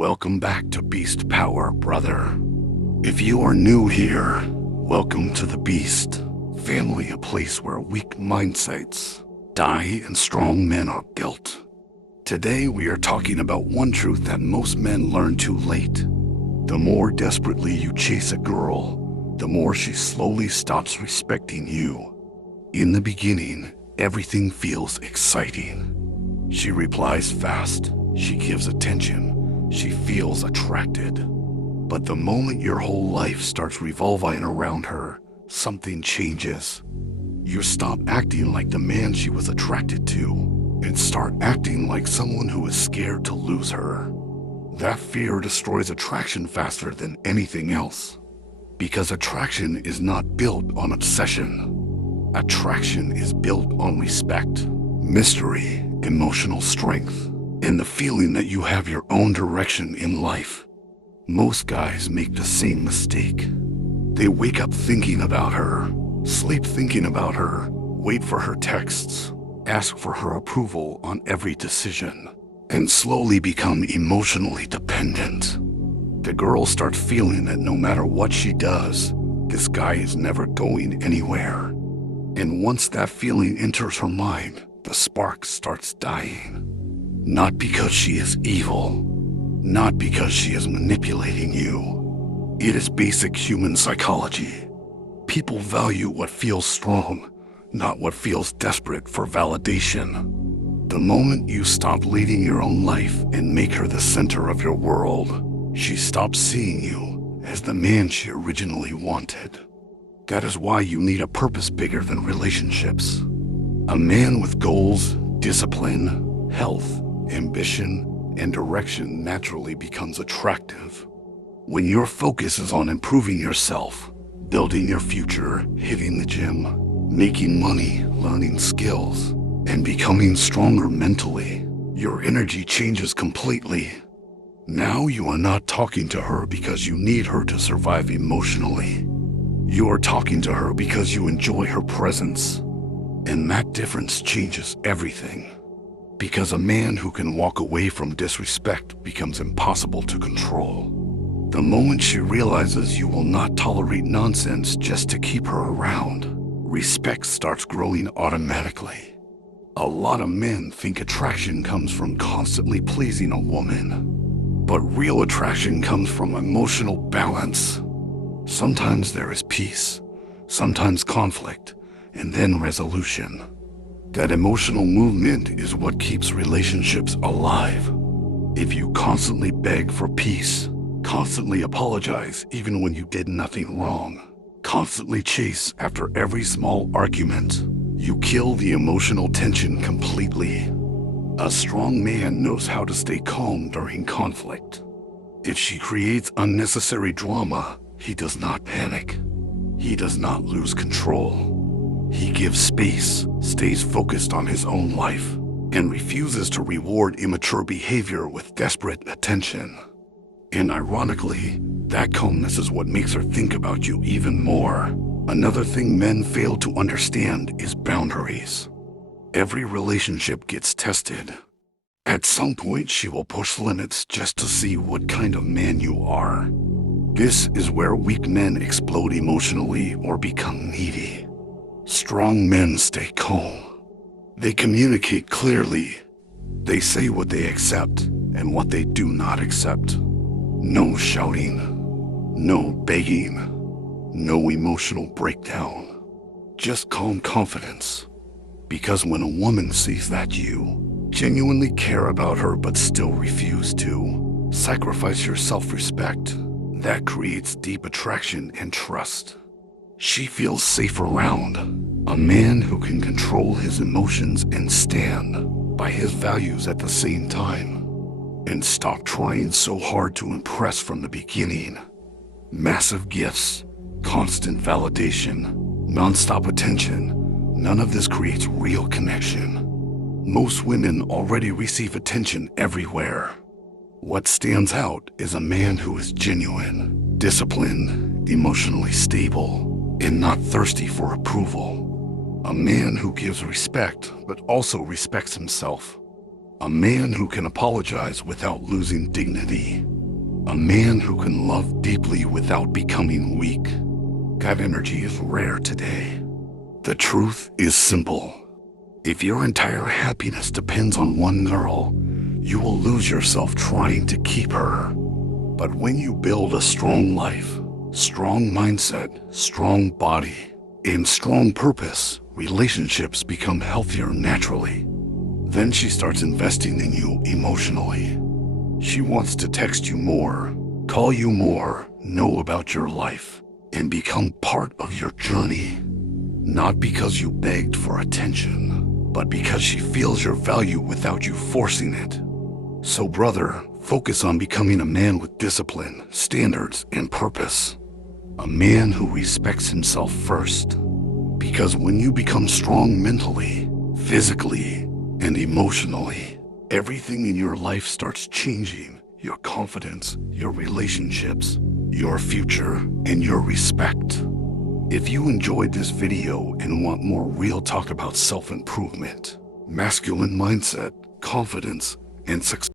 Welcome back to Beast Power, brother. If you are new here, welcome to the Beast family, a place where weak mindsets die and strong men are built. Today we are talking about one truth that most men learn too late. The more desperately you chase a girl, the more she slowly stops respecting you. In the beginning, everything feels exciting. She replies fast, she gives attention, she feels attracted. But the moment your whole life starts revolving around her, something changes. You stop acting like the man she was attracted to and start acting like someone who is scared to lose her. That fear destroys attraction faster than anything else. Because attraction is not built on obsession. Attraction is built on respect, mystery, emotional strength, and the feeling that you have your own direction in life. Most guys make the same mistake. They wake up thinking about her, sleep thinking about her, wait for her texts, ask for her approval on every decision, and slowly become emotionally dependent. The girl starts feeling that no matter what she does, this guy is never going anywhere. And once that feeling enters her mind, the spark starts dying. Not because she is evil, not because she is manipulating you. It is basic human psychology. People value what feels strong, not what feels desperate for validation. The moment you stop leading your own life and make her the center of your world, she stops seeing you as the man she originally wanted. That is why you need a purpose bigger than relationships. A man with goals, discipline, health, ambition, and direction naturally becomes attractive. When your focus is on improving yourself, building your future, hitting the gym, making money, learning skills, and becoming stronger mentally, your energy changes completely. Now you are not talking to her because you need her to survive emotionally. You are talking to her because you enjoy her presence. And that difference changes everything. Because a man who can walk away from disrespect becomes impossible to control. The moment she realizes you will not tolerate nonsense just to keep her around, respect starts growing automatically. A lot of men think attraction comes from constantly pleasing a woman. But real attraction comes from emotional balance. Sometimes there is peace, sometimes conflict, and then resolution. That emotional movement is what keeps relationships alive. If you constantly beg for peace, constantly apologize even when you did nothing wrong, constantly chase after every small argument, you kill the emotional tension completely. A strong man knows how to stay calm during conflict. If she creates unnecessary drama, he does not panic. He does not lose control. He gives space, stays focused on his own life, and refuses to reward immature behavior with desperate attention. And ironically, that calmness is what makes her think about you even more. Another thing men fail to understand is boundaries. Every relationship gets tested. At some point, she will push limits just to see what kind of man you are. This is where weak men explode emotionally or become needy. Strong men stay calm. They communicate clearly. They say what they accept and what they do not accept. No shouting, no begging, no emotional breakdown. Just calm confidence. Because when a woman sees that you genuinely care about her but still refuse to sacrifice your self-respect, that creates deep attraction and trust. She feels safe around a man who can control his emotions and stand by his values at the same time. And stop trying so hard to impress from the beginning. Massive gifts, constant validation, non-stop attention, none of this creates real connection. Most women already receive attention everywhere. What stands out is a man who is genuine, disciplined, emotionally stable, and not thirsty for approval. A man who gives respect but also respects himself. A man who can apologize without losing dignity. A man who can love deeply without becoming weak. That energy is rare today. The truth is simple. If your entire happiness depends on one girl, you will lose yourself trying to keep her. But when you build a strong life, strong mindset, strong body, and strong purpose, relationships become healthier naturally. Then she starts investing in you emotionally. She wants to text you more, call you more, know about your life, and become part of your journey. Not because you begged for attention, but because she feels your value without you forcing it. So brother, focus on becoming a man with discipline, standards, and purpose. A man who respects himself first. Because when you become strong mentally, physically, and emotionally, everything in your life starts changing. Your confidence, your relationships, your future, and your respect. If you enjoyed this video and want more real talk about self-improvement, masculine mindset, confidence, and success,